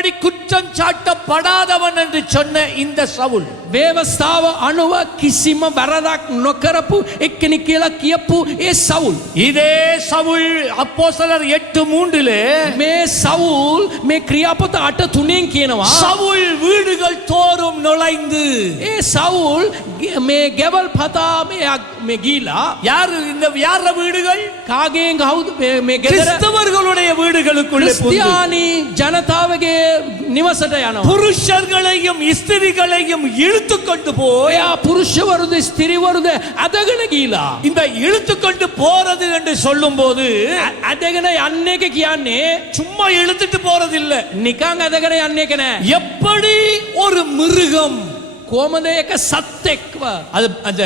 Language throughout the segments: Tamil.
விதிகளின்படி குற்றம் சாட்டப்படாதவன் என்று சொன்ன இந்த சவுல் ව්‍යවස්ථාව අනුව කිසිම වැරදක් නොකරපු එක්කෙනෙක් කියලා කියපු ඒ සවුල්. இதே சவுல் அப்போஸ்தலர் 8:3 මේ සවුල් මේ ක්‍රියාපොත 8:3 කියනවා. சவுல் வீடுகள் தோறும் நுழைந்து ඒ සවුල් මේ ගෙවල් පතා මේ ගීලා யார் இந்த யார வீடுகள் කාගෙන් කවුද මේ ගෙදර கிறிஸ்தவர்களுடைய வீடுகளுக்குள்ளே புகுந்து ක්‍රිස්තියානි ජනතාවගේ නිවසට යනවා. புருஷர்களையும் ஸ்திரீகளையும் இழுத்து கொண்டு போய் එයා පුරුෂවරුද ස්ත්‍රීවරුද අදගෙන ගීලා இந்த இழுத்து கொண்டு போறது என்று சொல்லும்போது අදගෙන යන්නේ කියන්නේ சும்மா இழுத்துட்டு போறது இல்ல, නිකන් අදගෙන යන්නේ එක නෑ. எப்படி ஒரு மிருகம் කොහමද ඒක සත්‍යෙක්ව அது அந்த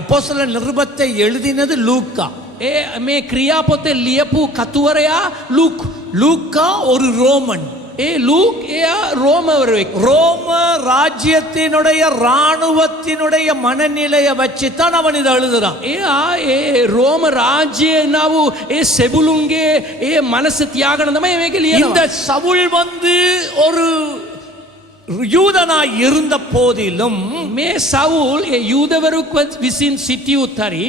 அப்போஸ்தலர் நிருபத்தை எழுதினது லூக்கா. ඒ මේ ක්‍රියාපොතේ ලියපු කතුවරයා ලූක්. லூக்கா ஒரு ரோமன். ඒ ලූක් එයා රෝමවරයෙක්. ரோம ராஜ்யத்தினுடைய ராணுவத்தினுடைய மனநிலையை வச்சுதான் அவன் இதை எழுதுறான். එයා ඒ රෝම රාජ්‍යයේ නව ඒ සෙබුලුන්ගේ ඒ මනස තියාගෙන තමයි මේක இந்த ලියනවා. சவுல் வந்து ஒரு யூதனாய் இருந்த போதிலும் මේ සවුල් ඒ යූදවරුක් විසින් සිටියුත් හරි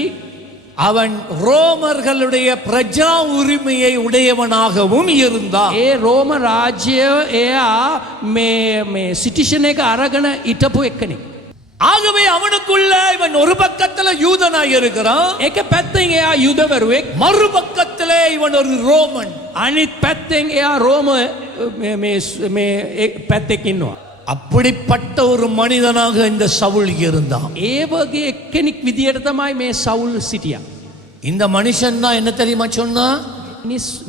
அவன் ரோமர்களுடைய பிரஜா உரிமையை உடையவனாகவும் இருந்தான். ඒ රෝම රාජ්‍ය එයා මේ සිටිෂන් එක අරගෙන හිටපු එක්කෙනෙක්. ஆகவே அவனுக்குள்ள இவன் ஒரு பக்கத்துல யூதனாய் இருக்கிறான், එක පැත්තෙන් එයා යුදවරුවෙක්, மறுபக்கத்திலே இவன் ஒரு ரோமன். අනිත් පැත්තෙන් එයා රෝම මේ පැත්තෙක් ඉන්නවා. அப்படிப்பட்ட ஒரு மனிதனாக இந்த சவுல் இருந்தான். ඒ වගේ එක්කෙනෙක් විදියට තමයි මේ සවුල් සිටියා. இந்த மனுஷன் தான் என்ன தெரியுமா சொன்னா,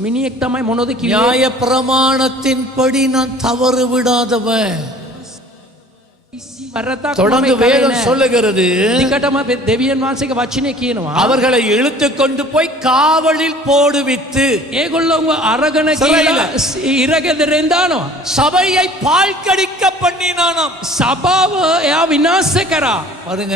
මිනිහෙක් තමයි මොනවද කිව්වේ? நியாய பிரமாணத்தின்படி நான் தவறு விடாதவன். தொடர்ந்து வேதம் சொல்லுகிறது, ටිකටම දෙවියන් වහන්සේගේ වචනේ කියනවා அவர்களை இழுத்து கொண்டு போய் காவலில் போடுவித்து ඒගොල්ලෝව අරගෙන ගිහලා ඉරගෙදරෙන් දානවා. சபையை பாழ்கடிக்க பண்ணினானாம். සභාව එයා විනාශ කරා. பாருங்க,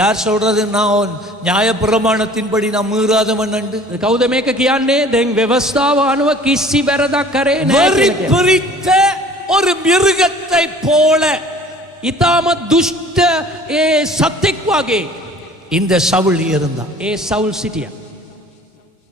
யார் சொல்றது நான் நியாய பிரமாணத்தின்படி நான் மீறாதவன் என்று? කවුද මේක කියන්නේ? දැන් ව්‍යවස්ථාව අනුව කිසි වැරදක් කරේ வெறி නැහැ. பிரித்த ஒரு மிருகத்தை போல ඊටම දුෂ්ට ඒ සත්‍යෙක් වගේ இந்த சவுல் இருந்தான். ඒ සවුල් සිටියා.